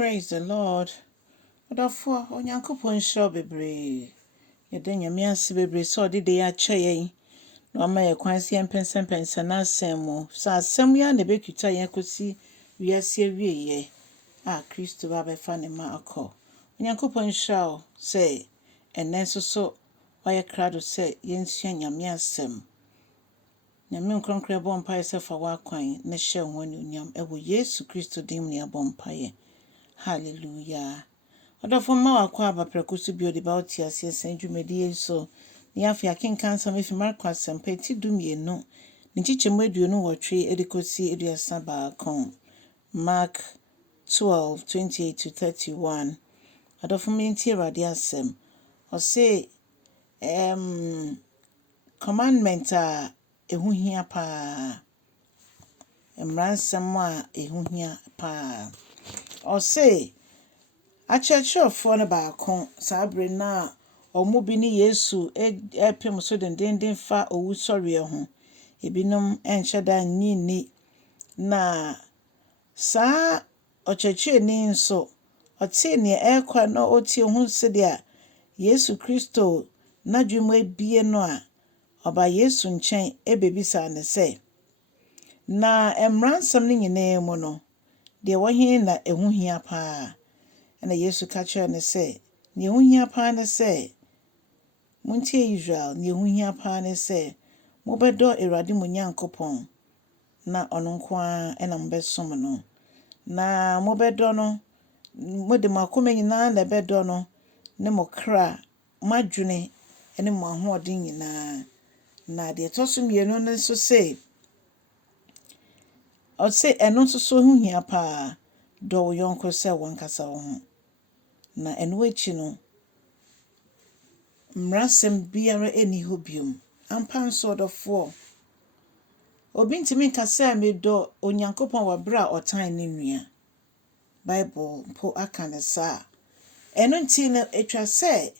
Praise the Lord. Therefore, Onyankopon show bebre. Yɛda Nyame ase bebre so ɔde de akyɛ yɛn. Na ɔma yɛ kwan se yɛmpɛnsɛmpɛnsɛ n'asɛm mu. Sa asɛm ya na bekuta yɛn kosi wiase awieyɛ. Kristo ba bɛfa ne ma akɔ. Onyankopon show sɛ ɛnɛ nso so ɔyɛ krado sɛ yɛnsua Nyame asɛm. Nyame nkronkron bɔ mpaeɛ sɛ fa wakwan ne hyɛ ho anuonyam ɛwɔ Yesu Kristo dim ne abɔ mpaeɛ. Hallelujah. Odafo ma wakɔ abaprako so bi odi ba oti ase san dwumadi so. Ni afi akenkan sam efi Marko asɛmpa ti dumienu. Ni chichemu aduonu wɔtwe edikosi eduasa baako. Mark 12:28 to 31. Odafo menti Awurade asɛm. Ɔse commandment a ɛho hia pa. Mmransɛm a ɛho hia pa. Ɔse akyerɛkyerɛfoɔ no baako saa bere na ɔmo bi ne Yesu epem so dendenden fa owusɔre ho. Ebinom enhyɛ da nyini na saa ɔkyerɛkyerɛni nso ɔte ne ɛkwa na ɔte ho sede a Yesu Kristo n'adwuma ebie no a ɔba Yesu nkyɛn ebebisa ne sɛ na mmransɛm no nyinaa mu no deɛ wɔhe na ɛho hia paa. Ɛna Yesu ka kyerɛ ne sɛ ne ɛho hia paa ne sɛ muntie Israel ne ɛho hia paa ne sɛ mobɛdɔ Awurade mo Nyankopɔn na ɔno nko a ɛna mobɛsom no. Na mobɛdɔ no mode mo akoma nyinaa na ɛbɛdɔ no ne mo kra madwene ne mo ahoɔden nyinaa. Na deɛ ɛtɔ mmienu no nso sɛ ɔse ɛno nso so ho hia paa dɔ wo yɔnko sɛ wankasa wo ho. Na ɛno akyi no mmaransɛm biara ɛni hɔ biom. Ampa nso ɔdɔfoɔ obi ntimi nka sɛ medɔ Onyankopɔn wɔ bere a ɔtan ne nua. Bible mpo aka ne saa. Ɛno nti no etwa sɛ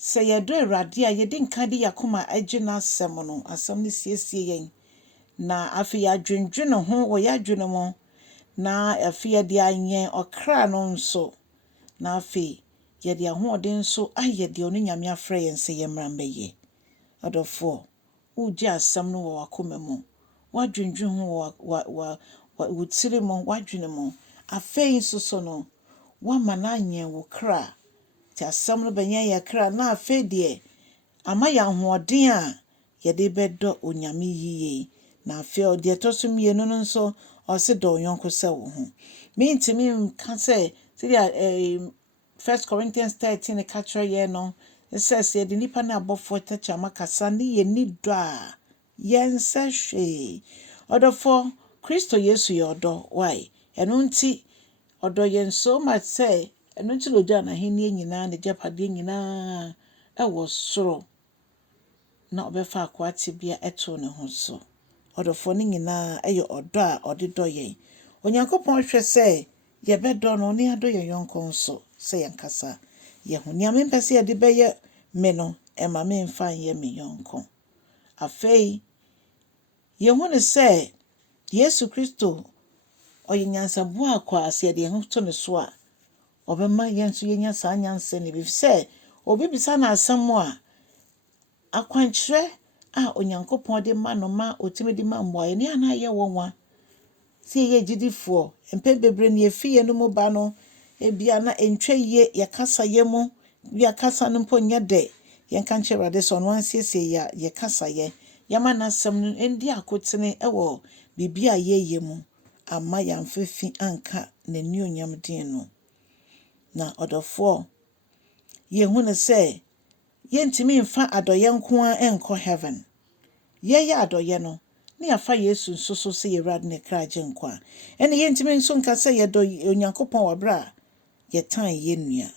yɛdɔ Awurade a yɛdi nka de yakoma agye n'asɛm no asɛm no siesie yɛn. Na afi yɛadwendwene ho wɔ yɛadwene mu na afi yɛde anyɛn ɔkra no nso na afi yɛde ahoɔden nso ayɛ deɛ ɔno Nyame afrɛ yɛn sɛ yɛmmra mbɛyɛ. Ɔdɔfoɔ wogye asɛm no wɔ wakoma mu wadwendwene ho wɔ tiri mu wadwene mu afei nso so no wama na anyɛn wo kra ti asɛm no bɛnyɛ yɛ kra na afei deɛ ama yɛ ahoɔden a yɛde bɛdɔ Onyame yie. Na afei ɔde ɛtɔ mmienu no nso ɔse dɔ yɔnko sɛ wo ho. Mentimi nka sɛ sɛ 1 Corinthians 13 ka kyerɛ yɛn no sɛ yɛde nipa na abɔfoɔ tɛkyama kasa ne yɛ ni dɔ a yɛnsɛ hwee. Ɔdɔfoɔ Kristo Yesu yɛ ɔdɔ why ɛno nti ɔdɔ yɛn so much sɛ ɛno nti logya na ahenni nyinaa ne gyapadeɛ nyinaa ɛwɔ soro na ɔbɛfa akwate bia ɛto ne ho so. Ɔdɔfoɔ ne nyinaa ɛyɛ ɔdɔ a ɔde dɔ yɛn. Onyankopɔn hwɛ sɛ yɛbɛdɔ no ne adɔ yɛn yɔnko nso sɛ yɛn kasa yɛho. Nea mempɛ sɛ yɛde bɛyɛ me no ɛma me mfa nyɛ me yɔnko. Afei yɛhu ne sɛ Yesu Kristo ɔyɛ nyansaboa akwa sɛ yɛde yɛn ho to ne so a ɔbɛma yɛn nso yɛnya saa nyansa ne bi sɛ obi bisa na asɛm a akwankyerɛ a Onyankopɔn de ma no ma otimi de ma mmoa ne ana yɛ wɔnwa sɛ yɛ gyidifoɔ mpɛ bebre ne efi yɛ no mu ba no ebia na entwa yie yɛkasa yɛ mu yɛkasa no mpo nyɛ dɛ yɛnka nkyerɛ Awurade sɛ ɔno ansiesie yɛkasa yɛ yɛma n'asɛm no endi akotene ɛwɔ bibi a yɛyɛ mu ama yɛamfefi anka n'ani onyam din no. Na ɔdɔfoɔ yɛhu ne sɛ yɛntimi mfa adɔyɛ nko a ɛnkɔ heaven. Yɛyɛ adɔyɛ no ne yɛfa Yesu nso so sɛ Awurade ne kra gye nkwa. Ɛne yɛntimi nso nka sɛ yɛdɔ Onyankopɔn wɔ bere a yɛtan yɛ nua.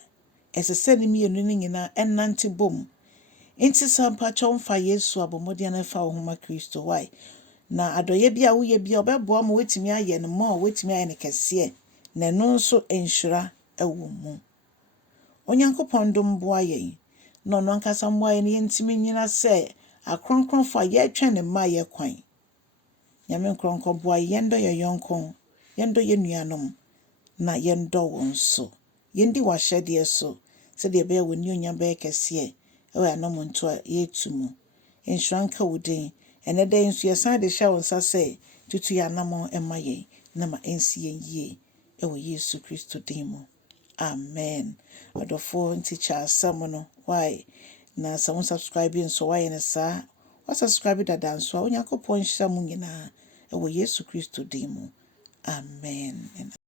Ɛsɛ sɛ ne mmienu no nyinaa ɛnante bom. Nti sɛ mpakyɛw mfa Yesu abɔmmɔden na fa wo ho ma Kristo why na adɔyɛ bi a woyɛ bi a ɔbɛboa ma wetumi ayɛ no ma wetumi ayɛ no kɛseɛ na ɛno nso nhyira ɛwɔ mu. Onyankopɔn dom boa yɛn na ɔno ankasa mmoa yɛn yɛntimi nyina sɛ akronkronfo a yɛtwɛn ne mma yɛ kwan. Nyame nkronkron boa yɛn dɔ yɛ yɔnko yɛn dɔ yɛ nuanom na yɛndɔ wo nso. Yɛndi w'ahyɛdeɛ so sɛdeɛ ɛbɛyɛ wɔ ni onya bɛyɛ kɛseɛ ɛwɔ anamonto a yɛtu mu. Nhyira nka wo din. Ɛnɛ da nso yɛsan de hyɛ wo nsa sɛ tutu yɛ anamɔ ɛma yɛn na ma ɛnsi yɛn yie ɛwɔ Yesu Kristo din mu. Amen. Adɔfoɔ nti kyɛ asɛm no why na sɛ wo subscribe nso wayɛ ne saa wa subscribe dada nso a Onyankopɔn nhyira mu nyinaa ɛwɔ Yesu Kristo din mu. Amen.